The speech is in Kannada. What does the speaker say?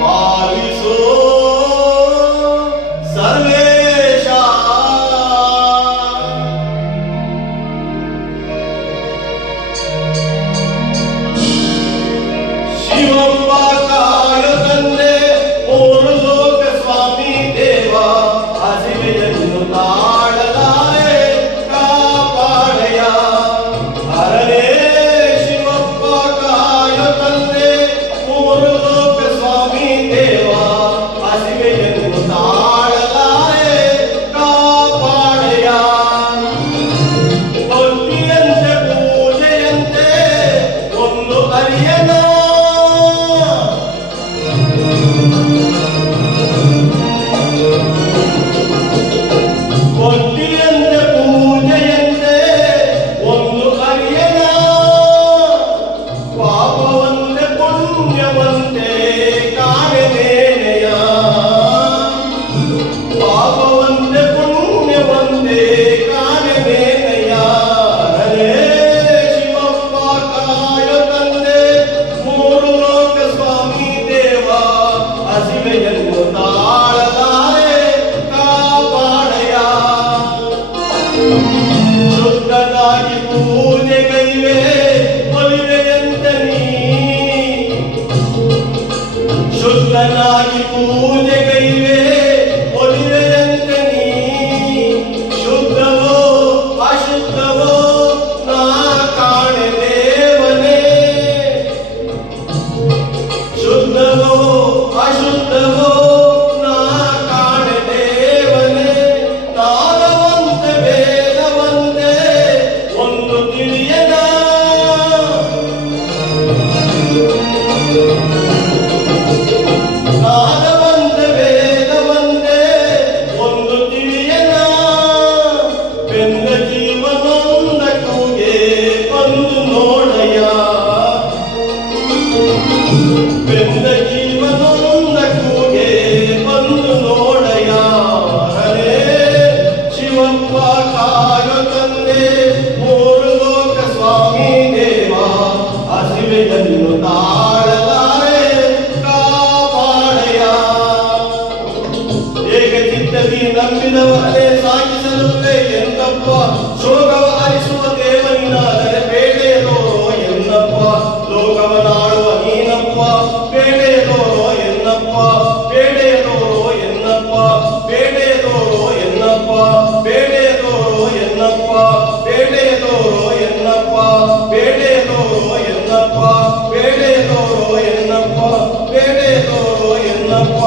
ಪಾಲಿಸೋ ಸರ್ವೇಶ. ಶಿವಪ್ಪ ಕಾಯೋ ತಂದೆ ಮೂರು ಲೋಕ ಸ್ವಾಮಿ ದೇವ, ಹಸಿವೆಯನ್ನು ತಾಳಲಾರೆ ಕಾಪಾಡಯ. ಹರನೇ ಶಿವಪ್ಪ ಕಾಯೋ ತಂದೆ ಮೂರು ಲೋಕ ಸ್ವಾಮಿ ದೇವ, ಹಸಿವೆಯನ್ನು ತಾಳಲಾರೆ ಕಾಪಾಡಯ. ಭಕ್ತಿಯಂತೆ ಪೂಜೆಯಂತೆ ಒಂದು ಅರಿಯನ, ಭಕ್ತಿಯಂತೆ ಪೂಜೆಯಂತೆ ಒಂದು ಅರಿಯನ. ಪಾಪವಂತೆ ಪುಣ್ಯವಂತೆ ಕಾಣೆನೇನೆಯ, ಪಾಪವಂತೆ ಪುಣ್ಯವಂತೆ ಕಾಣೆನೇನೆಯ. ಹರೇ ಶಿವಪ್ಪ ಕಾಯೋ ತಂದೆ ಮೂರು ಲೋಕ ಸ್ವಾಮಿ ದೇವ, ಹಸಿವೆಯನ್ನು ತಾಳಲಾರೆ ಕಾಪಾಡಯ. ಶುದ್ಧನಾಗಿ ಪೂಜೆಗೈವೆ ಒಲಿವೆಯಂತ ನೀ, ಶುದ್ಧನಾಗಿ ಪೂಜೆಗೈವೆ ಒಲಿವೆಯಂತ ನೀ. ಶುದ್ಧವೋ ಅಶುದ್ಧವೋ ನಾ ಕಾಣೆ ದೇವನೇ, ಶುದ್ಧವೋ ಅಶುದ್ಧವೋ ನಾ ಕಾಣೆ ದೇವನೇ. ನಾದವಂತೆ ವೇದವಂತೆ ಒಂದು ತಿಳಿಯದ, ನಾದವಂತೆ ವೇದವಂತೆ ಒಂದು ತಿಳಿಯದ. ಬೆಂದ ಜೀವನೊಂದ ಕೂಗೆ ಬಂದು ನೋಡಯ, ಬೆಂದ ಜೀವನೊಂದ ಕೂಗೆ ಬಂದು ನೋಡಯ. ಹರೇ ಶಿವಪ್ಪ ಕಾಯೋ ತಂದೆ ಮೂರು ಲೋಕ ಸ್ವಾಮಿ ದೇವ, ಹಸಿವೆಯನ್ನು ತಾಳಲಾರೆ ಕಾಪಾಡಯ. ಏಕಚಿತ್ತದಿ ನಂಬಿದವರೇ ಸಾಗಿಸಲುವೆ ಎಂದಪ್ಪ, ಶೋಕವ ಹರಿಸುವ ದೇವನಿನಾದರೆ ಬೇಡೆಯದೋರೋ ಎನ್ನಪ್ಪ. ಲೋಕವನಾಡುವ ನೀನಪ್ಪ, ಬೇಡೆಯದೋರೋ ಎನ್ನಪ್ಪ, ಬೇಡೆಯದೋರೋ ಎನ್ನಪ್ಪ, ಬೇಡೆಯದೋರೋ ಎನ್ನಪ್ಪ, ಬೇಡೆಯದೋರೋ ಎನ್ನಪ್ಪ, ಬೇಡೆಯದೋರೋ ಎನ್ನಪ್ಪ, ಬೇಡೆಯದೋರೋ ಎನ್ನಪ್ಪ, ಬೇಡೆಯದೋರೋ ಎನ್ನಪ್ಪ, ಬೇಡೆಯದೋರೋ ಎನ್ನಪ್ಪ.